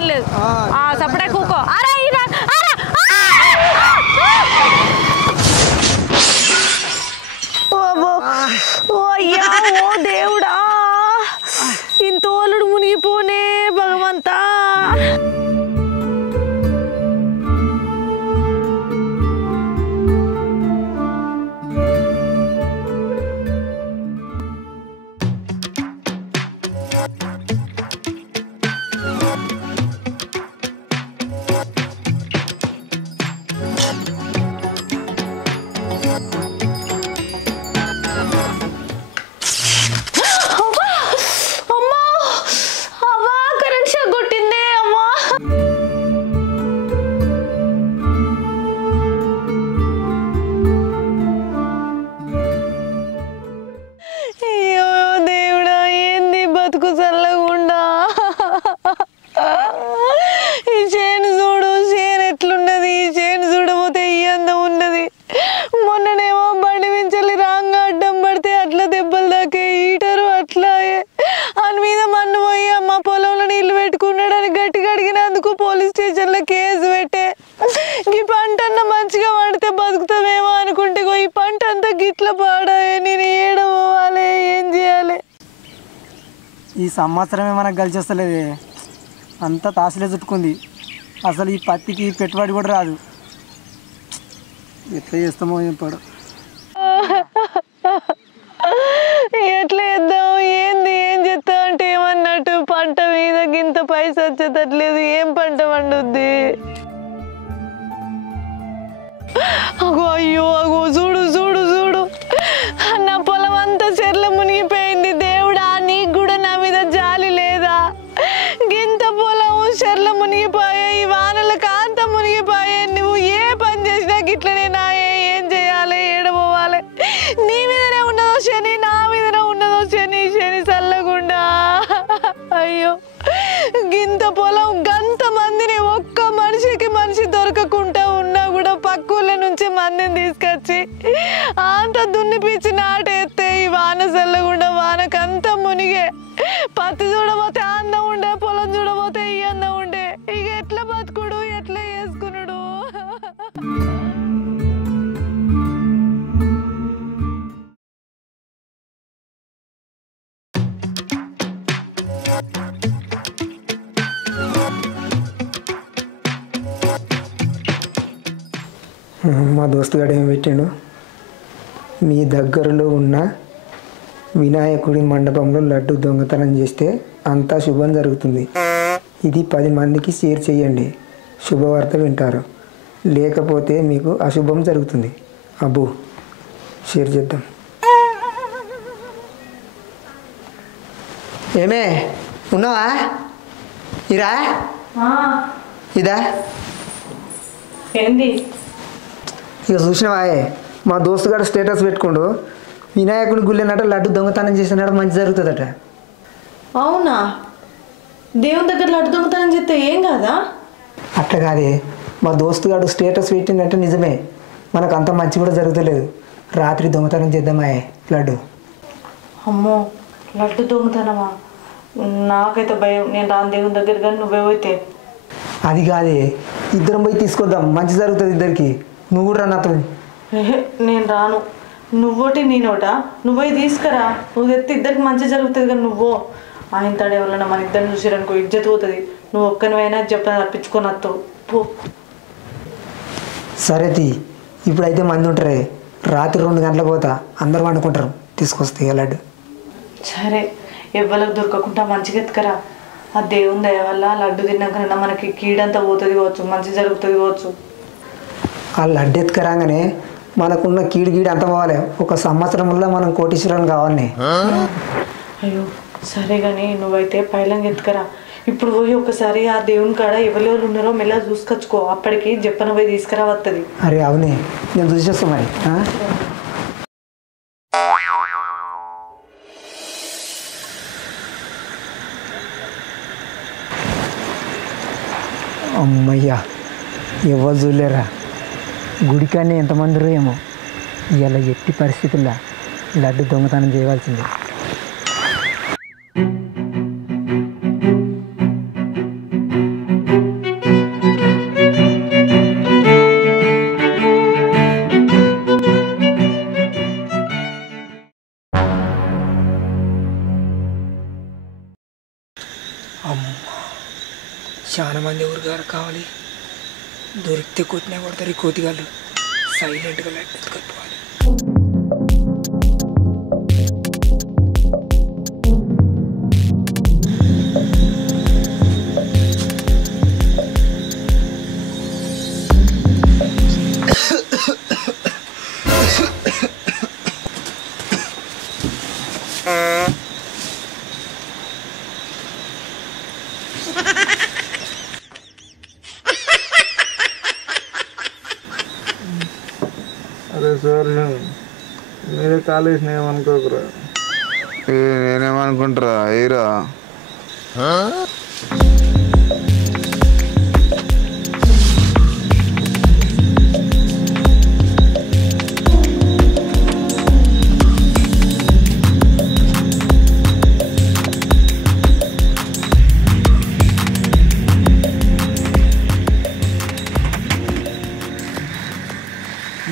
ఏం లేదు సపడే కూకో ఓ దేవుడా ఇంతోలుడు మునిగిపోనే భగవంతా ఈ సంవత్సరమే మనకు కలిసి వస్తలేదే అంతా తాసులే చుట్టుకుంది అసలు ఈ పత్తికి పెట్టుబడి కూడా రాదు ఎట్లా చేస్తామో ఏం పడు ఎట్లా చేద్దాం ఏంది ఏం చేస్తాం అంటే ఏమన్నట్టు పంట మీద గింత పైస వచ్చేటట్లేదు ఏం పంట పండుద్ది అగో అయ్యో అగో చూడు చూడు చూడు నా పొలం అంతా చెర్ల మునిగిపోయింది దేవుడా నీకు కూడా నా మీద జాలి లేదా గింత పొలం చెర్ల మునిగిపోయే ఈ వానల కాంత మునిగిపోయే నువ్వు ఏ పని చేసినా గిట్లనే నాయే ఏం చేయాలి ఏడపోవాలి నీ మీదనే ఉన్నదో శని నా మీదనే ఉన్నదో శని శని చల్లకుండా అయ్యో గింత పొలం గంత మందిని ఒక్క మనిషికి మనిషి దొరకకుండా ఉన్నా కూడా పక్కూళ్ళ నుంచి మందిని తీసుకొచ్చి అంత దున్నిపిచ్చి నాటేస్తే ఈ వాన చల్లకుండా వానకంతా మునిగే పత్తి చూడబోతే అందం ఉండే పొలం చూడబోతే ఈ అందం ఉండే ఇక ఎట్లా బతుకుడు ఎట్లా వేసుకున్నాడు మా దోస్తుగాడు ఏం పెట్టాడు మీ దగ్గరలో ఉన్న వినాయకుడి మండపంలో లడ్డు దొంగతనం చేస్తే అంతా శుభం జరుగుతుంది ఇది 10 మందికి షేర్ చేయండి శుభవార్త వింటారు లేకపోతే మీకు అశుభం జరుగుతుంది అబ్బో షేర్ చేద్దాం ఏమే ఉన్నావా ఇరా ఇదా ఏంది ఇక చూసినవా మా దోస్తుగాడు స్టేటస్ పెట్టుకోండు వినాయకుని గుళ్ళేనట లడ్డు దొంగతనం చేసినట్టు మంచి జరుగుతుందట అవునా దేవుని దగ్గర లడ్డు దొంగతనం చేస్తే ఏం కాదా అట్లా కాదే మా దోస్తుగాడు స్టేటస్ పెట్టిందంటే నిజమే మనకు అంత మంచి కూడా జరుగుతలేదు రాత్రి దొంగతనం చేద్దామా లడ్డు అమ్మో లడ్డు దొంగతనమా నాకైతే భయం నేను రాను దేవుని దగ్గర కానీ నువ్వే పోతే అది కాదే ఇద్దరం పోయి తీసుకొద్దాం మంచి జరుగుతుంది ఇద్దరికి నువ్వు కూడా రా నాతో నేను రాను నువ్వోటి నేనోట నువ్వే తీసుకురా నువ్వు తెస్తే ఇద్దరికి మంచి జరుగుతుంది కానీ నువ్వు ఆయన తాడే వల్ల మన ఇద్దరిని చూసారనుకో ఇజ్జత్ పోతుంది నువ్వు ఒక్కనివైనా చెప్పని తప్పించుకొని వస్తావు పో సరే తీ ఇప్పుడైతే మంది ఉంటారే రాత్రి 2 గంటలకు పోతా అందరు వండుకుంటారు తీసుకొస్తాయి లడ్డు సరే ఎవ్వరికి దొరకకుండా మంచిగా ఎత్తుకరా ఆ దేవుని దయ వల్ల లడ్డు తిన్నాకనన్నా మనకి కీడంతా పోతుంది కావచ్చు మంచి జరుగుతుంది కావచ్చు ఆ లడ్డు ఎత్తుకరాగానే మనకున్న కీడు అంత పోవాలి 1 సంవత్సరంలో మనం కోటీశ్వరం కావాలి అయ్యో సరే కానీ నువ్వైతే పైలంగా ఎత్తుకరా ఇప్పుడు పోయి ఒకసారి ఆ దేవుని కాడ ఎవరెవరు ఉన్నారో మెల్ల చూసుకొచ్చుకో అప్పటికి చెప్పన పోయి తీసుకురా వస్తుంది అరే అవునే నేను చూసేస్తా మరి అమ్మయ్యా ఎవరు చూడలేరా గుడికాన్ని ఎంతమంది ఏమో ఇలా ఎట్టి పరిస్థితుల్లో లడ్డు దొంగతనం చేయవలసింది చాలా మంది ఊరుగారు కావాలి. దొరికితే కొట్టినా కొడతారు ఈ కోతిగాళ్ళు. సైలెంట్గా లడ్డు ఎత్తుకపోవాలి. అరే సార్ మీరే కాలేజ్ ఏమనుకోకురా. నేనేమనుకుంటారా ఏరా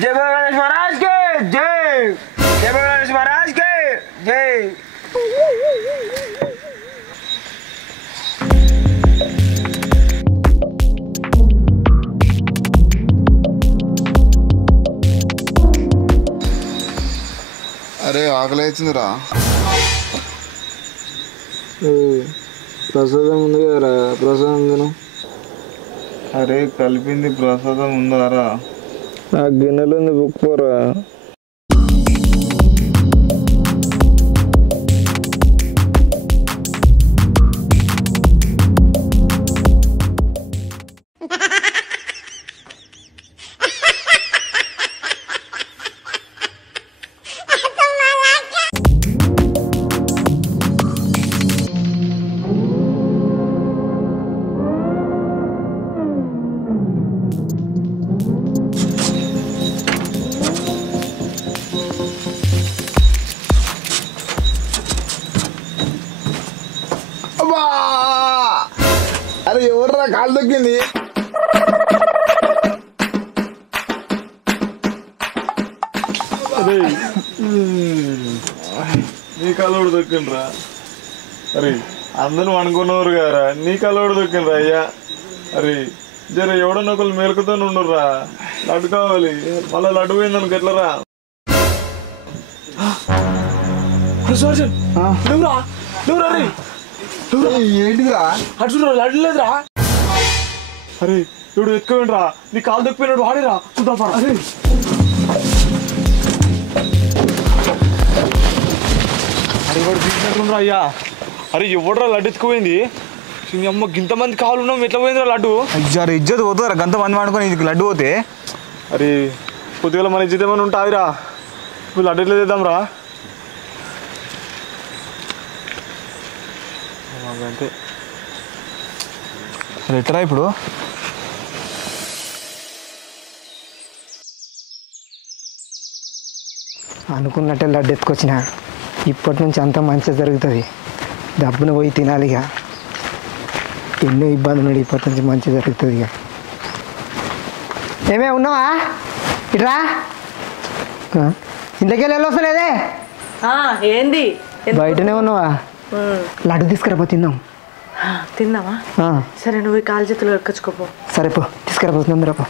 जय गणेश महाराज के जय, जय गणेश महाराज के जय. అరే ఆకలి అవుతుందిరా. ప్రసాదం ఉంది కదరా, ప్రసాదం తిను. అరే కలిపింది ప్రసాదం ఉందారా? ఆ గిన్నెలు ఉంది బుక్ పోరా. అరే ఎవర్రా కాలు దొక్కింది? అరే నీ కలవడు దొక్కిండ్రా. అరే అందరూ అనుకున్నవారు కదరా, నీ కలవడు దొక్కిండ్రా అయ్యా. అరే జర ఎవడన్నా ఒకళ్ళు మేలుకుతో ఉండుర్రా. లడ్డు కావాలి, మళ్ళీ లడ్డు పోయిందనుకు ఎట్లరా? ఏంటిదిరా? అటు లడ్డు లేదురా. అరే ఇప్పుడు ఎక్కువేంట్రా, నీ కాలు దొక్కిపోయినాడు వాడిరా. చూద్దాం. అరే అరే వాడు తీసుకుంటుండ్రా అయ్యా. అరే ఎవడరా లడ్డు ఎత్తుకుపోయింది? అమ్మ ఇంతమంది కావాలి ఉన్నాం, ఎట్లా పోయిందిరా లడ్డు? జర ఇజ్జత్ పోతుందిరా, గంత మంది వాడుకొని ఇది లడ్డు పోతే. అరే కొద్దిగా మన ఇజ్జత్ ఏమైనా ఉంటాయిరా. ఇప్పుడు లడ్డు ఎట్లా తెద్దాంరా? అంతే. ఎట్రా ఇప్పుడు? అనుకున్నట్టే లడ్డు ఎత్తుకొచ్చిన. ఇప్పటి నుంచి అంతా మంచిగా జరుగుతుంది. డబ్బును పోయి తినాలి. ఇక ఎన్నో ఇబ్బందులు ఉన్నాయి, ఇప్పటి నుంచి మంచిగా జరుగుతుంది. ఇక ఏమే ఉన్నావా? ఇట్రా. ఇంతకెళ్ళి వెళ్ళొస్తలేదే. ఏంది? బయటనే ఉన్నావా? లడ్డు తీసుకురాపో తిందాం. తిందామా? సరే నువ్వు కాలు చేతులు ఎక్కొచ్చుకోపో. సరే పో, తీసుకురాపో తిందరాపో.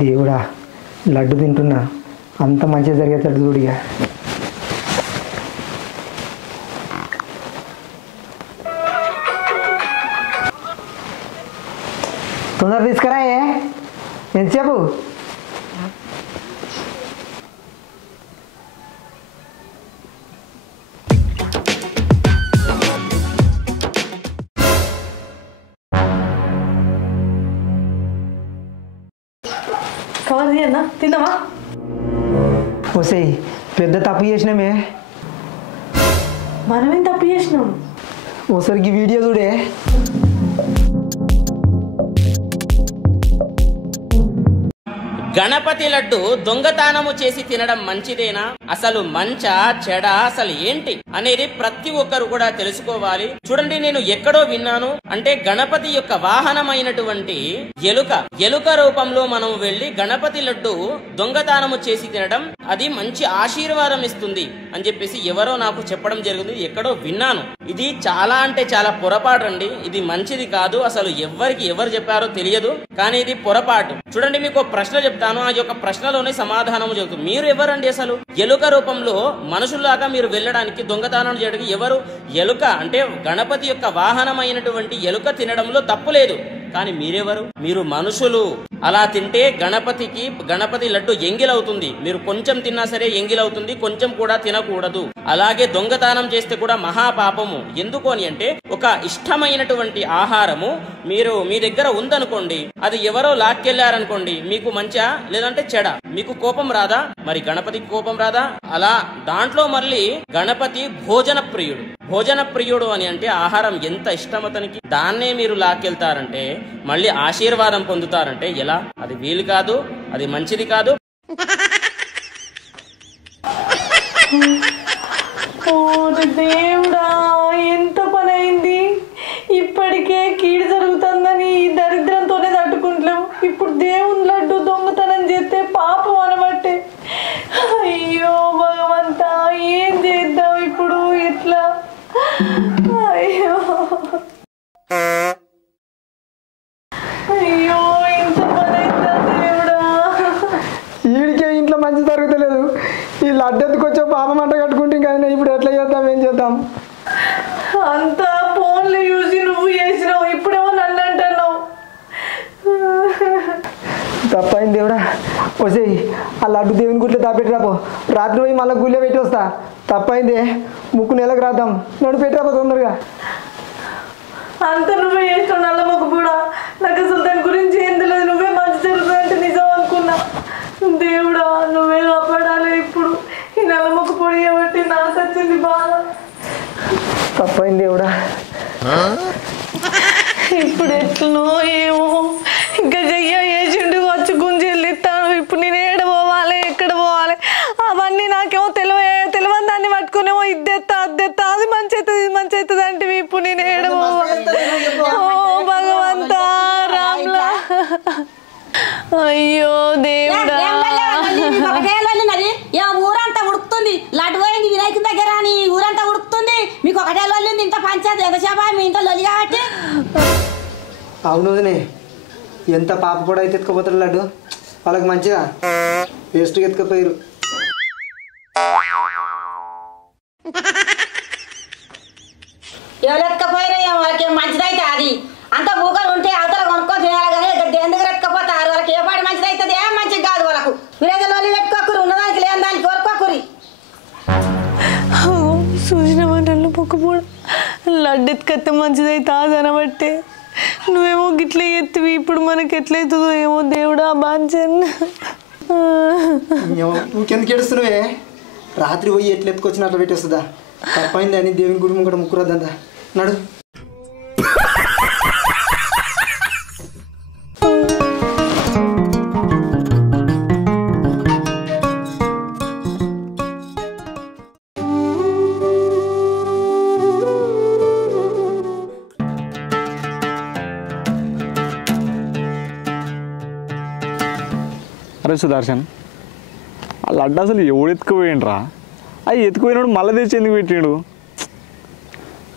దేవుడా, లడ్డు తింటున్నా, అంత మంచిగా జరిగేటట్టు చూడిగా. తొందర తీసుకురా. ఎంతసేపు? కవర్ తీయన్నా, తిందామా? వస్తాయి. పెద్ద తప్పు చేసినామే. మనమేం తప్పు చేసినాం? ఓసరికి వీడియో చూడే. గణపతి లడ్డు దొంగతనము చేసి తినడం మంచిదేనా? అసలు మంచా చెడ అసలు ఏంటి అనేది ప్రతి ఒక్కరు కూడా తెలుసుకోవాలి. చూడండి, నేను ఎక్కడో విన్నాను. అంటే గణపతి యొక్క వాహనమైనటువంటి ఎలుక రూపంలో మనం వెళ్లి గణపతి లడ్డు దొంగతనము చేసి తినడం అది మంచి ఆశీర్వాదం ఇస్తుంది అని చెప్పేసి ఎవరో నాకు చెప్పడం జరిగింది. ఎక్కడో విన్నాను. ఇది చాలా అంటే చాలా పొరపాటు అండి. ఇది మంచిది కాదు. అసలు ఎవరు చెప్పారో తెలియదు, కానీ ఇది పొరపాటు. చూడండి, మీకు ప్రశ్న చెప్తాను. ఆ యొక్క ప్రశ్నలోనే సమాధానం చెబుతుంది. మీరు ఎవరండి? అసలు ఎలుక రూపంలో మనుషుల్లాగా మీరు వెళ్ళడానికి దొంగతనం చేయడానికి ఎవరు? ఎలుక అంటే గణపతి యొక్క వాహనమైనటువంటి ఎలుక తినడంలో తప్పు లేదు, కానీ మీరెవరు? మీరు మనుషులు. అలా తింటే గణపతి లడ్డు ఎంగిలవుతుంది. మీరు కొంచెం తిన్నా సరే ఎంగిలవుతుంది, కొంచెం కూడా తినకూడదు. అలాగే దొంగతనం చేస్తే కూడా మహాపాపము. ఎందుకు అని అంటే ఒక ఇష్టమైనటువంటి ఆహారము మీ దగ్గర ఉందనుకోండి, అది ఎవరో లాక్కెళ్లారనుకోండి, మీకు మంచా లేదంటే చెడ? మీకు కోపం రాదా? మరి గణపతికి కోపం రాదా? అలా దాంట్లో మళ్ళీ గణపతి భోజన ప్రియుడు అని అంటే ఆహారం ఎంత ఇష్టం అతనికి, దాన్నే మీరు లాక్కెళ్తారంటే మళ్ళీ ఆశీర్వాదం పొందుతారంటే ఎలా? అది వీలు కాదు, అది మంచిది కాదు. దేవుడా, ఎంత పని అయింది! ఇప్పటికే కీడు జరుగుతుందని ఈ దరిద్రంతోనే తట్టుకుంటలేము. ఇప్పుడు దేవుని లడ్డు దొంగతనం చేస్తే పాపం అనబట్టే. అయ్యో భగవంతా, ఏం చేద్దాం ఇప్పుడు? ఎట్లా? అయ్యో అయ్యో, ఎంత పని అయిందా దేవుడా! వీడికే ఇంట్లో మంచి జరుగుతలేదు. ఈ లడ్డెత్తుకొచ్చే పాపం అంట కట్టుకుంటే కానీ ఇప్పుడు ఎట్లా చేద్దాం, ఏం చేద్దాం? అంతా ఫోన్లు చూసి నువ్వు చేసినావు, ఇప్పుడేమో నన్ను అంటున్నావు. తప్పైంది దేవుడా. వచ్చేయి, ఆ లడ్డు దేవుని గుట్లో దాపెట్టిరాపో. రాత్రి పోయి మళ్ళీ గుళ్ళే పెట్టి వస్తా. తప్పైంది, ముక్కు నెలకు రాద్దాం. నడు పెట్టిరాపో తొందరగా. అంత నువ్వే చేసినావు నల్ల మొక్క కూడా. నాకు అసలు దాని గురించి ఏం తెలియదు. నువ్వే మంచి జరుగుతుందంటే నిజం అనుకున్నా. దేవుడా, నువ్వే కాపాడాలి. ఇప్పుడు ఈ నల్ల మొక్క పొడి కాబట్టి నాకు వచ్చింది బాధ. తప్పైంది దేవుడా. ఇప్పుడు ఎట్లనో ఏమో. ఇంకా చెయ్య చేసిండు, వచ్చి గుంజీలు ఇస్తాను. ఇప్పుడు నేను ఏడ పోవాలి, ఎక్కడ పోవాలి అవన్నీ నాకేమో తెలియని దాన్ని పట్టుకునేమో ఇద్దెత్తా అద్దెత్తా, అది మంచి అవుతుంది ఇది మంచి అవుతుంది అంటే ఇప్పుడు నేను ఏడ పోవాలి? ఓ భగవంతా, రామ్లా, అయ్యో దేవుడా. ఊరంతా ఉడుకుతుంది. లడ్డు పోయింది వినాయకుని దగ్గర అని ఊరంతా ఉడుకుతుంది. మీకు ఒకటే లొల్లింది, ఇంత పంచాయతీ ఎదశాపా మీ ఇంట్లో లొల్లి కాబట్టి. అవును, ఎంత పాప కూడా అయితే ఎత్తుకోపోతారు లడ్డు. వాళ్ళకి మంచిగా వేస్ట్గా ఎత్తుకపోయారు. ఎవరు ఎత్తుకపోయారో వాళ్ళకి మంచిదైతే అది అంత భూకలు ఉంటే అవతల కొనుక్కొని తినాలి. కానీ ఎందుకు ఎత్తుకపోతారు? వాళ్ళకి ఏ పాటి మంచిది అవుతుంది, ఏం మంచిది కాదు. వాళ్ళకు మీరైతే లొల్లి పెట్టుకోకూరి, ఉన్నదానికి లేని దానికి కోరుకోకూరి. చూసిన నన్ను పొక్కుపోడు లడ్డు ఎత్తుకత్తే మంచిదైతే అది అనబట్టే. నువ్వేమో గిట్లే ఎత్తివి, ఇప్పుడు మనకి ఎట్లయితుందో ఏమో దేవుడా. బాంచన్, నువ్వుకెందుకు ఏడుస్తున్నావే? రాత్రి పోయి ఎట్లా ఎత్తుకొచ్చిన అట్లా పెట్టేస్తుందా? తప్పైంది అని దేవుని గుడి ముంగట ముక్కురద్దా. నడు. అరే సుదర్శన్, ఆ లడ్డు అసలు ఎవడు ఎత్తుకుపోయిండ్రా? అవి ఎత్తుకుపోయినాడు మళ్ళీ తెచ్చి ఎందుకు పెట్టాడు?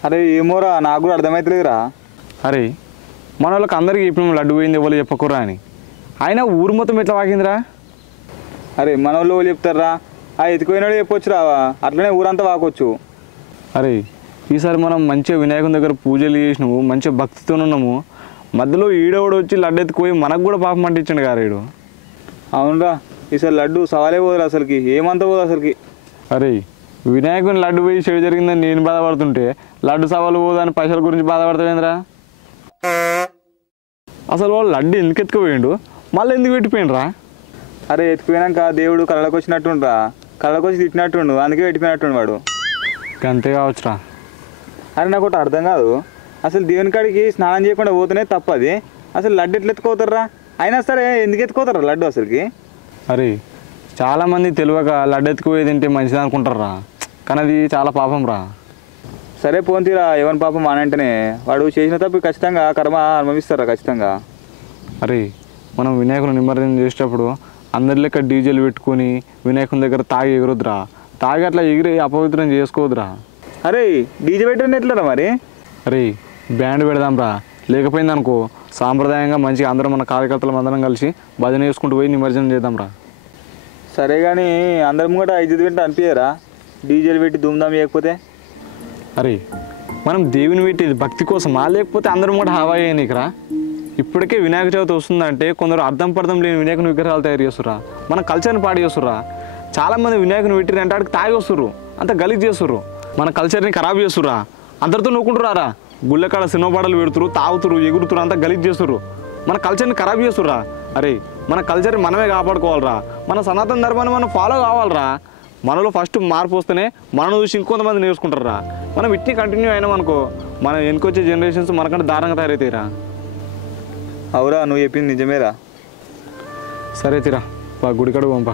అరే ఏమోరా, నాకు కూడా అర్థమవుతలేదురా. అరే మన వాళ్ళకి అందరికీ ఇప్పుడు లడ్డు పోయింది ఎవరు చెప్పకురా అని. అయినా ఊరు మొత్తం ఎట్లా వాకిందిరా? అరే మన వాళ్ళు చెప్తారా? ఆ ఎత్తుకుపోయినాడు చెప్పొచ్చు రావా, అట్లనే ఊరంతా వాకొచ్చు. అరే ఈసారి మనం మంచిగా వినాయకుని దగ్గర పూజలు చేసినాము, మంచిగా భక్తితో ఉన్నాము. మధ్యలో ఈడోడు వచ్చి లడ్డు ఎత్తుకుపోయి మనకు కూడా పాపం అంటించండు గారు ఈడు. అవునరా, ఈసారి లడ్డు సవాలే పోదురా అసలుకి, ఏమంతా పోదు అసలుకి. అరే వినాయకుని లడ్డు పోయి చెడు జరిగిందని నేను బాధపడుతుంటే లడ్డు సవాలు పోదని పైసల గురించి బాధపడతావేంద్రా? అసలు వాళ్ళు లడ్డు ఎందుకు ఎత్తుకుపోయిండు, మళ్ళీ ఎందుకు పెట్టిపోయిండ్రా? అరే ఎత్తుకుపోయినాక దేవుడు కళ్ళకి వచ్చినట్టుండ్రా, కళ్ళకి వచ్చి తిట్టినట్టుండు, అందుకే పెట్టిపోయినట్టుండు వాడు. అంతే కావచ్చురా. అరే నాకు ఒకటి అర్థం కాదు, అసలు దేవుని కాడికి స్నానం చేయకుండా పోతేనే తప్పది. అసలు లడ్డు ఎట్లా ఎత్తుకోతారా? అయినా సరే ఎందుకు ఎత్తుకోతారా లడ్డు అసలుకి? అరే చాలామంది తెలియక లడ్డెత్తుకుపోయి తింటే మంచిది అనుకుంటారా, కానీ అది చాలా పాపం రా. సరే పోంతీరా, ఎవరి పాపం అనంటేనే వాడు చేసిన తప్పు ఖచ్చితంగా కర్మ అనుభవిస్తారా ఖచ్చితంగా. అరే మనం వినాయకుని నిమజ్జనం చేసేటప్పుడు అందరి లెక్క డీజేలు పెట్టుకొని వినాయకుని దగ్గర తాగి ఎగురుద్దురా, తాగి అట్లా ఎగిరి అపవిత్రం చేసుకోవద్దురా. అరే డీజే పెట్టండి ఎట్లరా మరి? అరే బ్యాండ్ పెడదాం రా, లేకపోయింది అనుకో సాంప్రదాయంగా మంచిగా అందరం మన కార్యకర్తలు అందరం కలిసి భజన చేసుకుంటూ పోయి నిమజ్జనం చేద్దాం రా. సరే కానీ అందరం కూడా 5 గంటలు అనిపించరా డీజేలు పెట్టి ధూమ్ధాం చేయకపోతే? అరే మనం దేవుని పెట్టేది భక్తి కోసమా, లేకపోతే అందరం కూడా హవా చేయనీకరా? ఇప్పటికే వినాయక చవితి వస్తుందంటే కొందరు అర్థం పర్థం లేని వినాయకుని విగ్రహాలు తయారు చేస్తుర్రా, మన కల్చర్ని పాడు చేస్తుర్రా. చాలామంది వినాయకుని పెట్టి అంటే ఆడికి తాగి వస్తుర్రు, అంత గలీజ్ చేస్తుర్రు, మన కల్చర్ని ఖరాబ్ చేస్తుర్రా. అందరితో నూకుంటురారా, గుళ్ళకాడ సినిమా పాటలు పెడుతురు, తాగుతురు, ఎగురుతురు, అంతా గలీజ్ చేస్తుర్రు, మన కల్చర్ని ఖరాబ్ చేస్తుర్రా. అరే మన కల్చర్ని మనమే కాపాడుకోవాలరా, మన సనాతన ధర్మాన్ని మనం ఫాలో కావాలరా. మనలో ఫస్ట్ మార్పు వస్తేనే మనం చూసి ఇంకొంతమంది నేర్చుకుంటారా. మనం ఇట్ని కంటిన్యూ అయినామనుకో మనం వెనుకొచ్చే జనరేషన్స్ మనకంటే దారుణంగా తయారవుతాయిరా. అవురా నువ్వు చెప్పింది నిజమేరా. సరే తీరా గుడికాడు పంపా.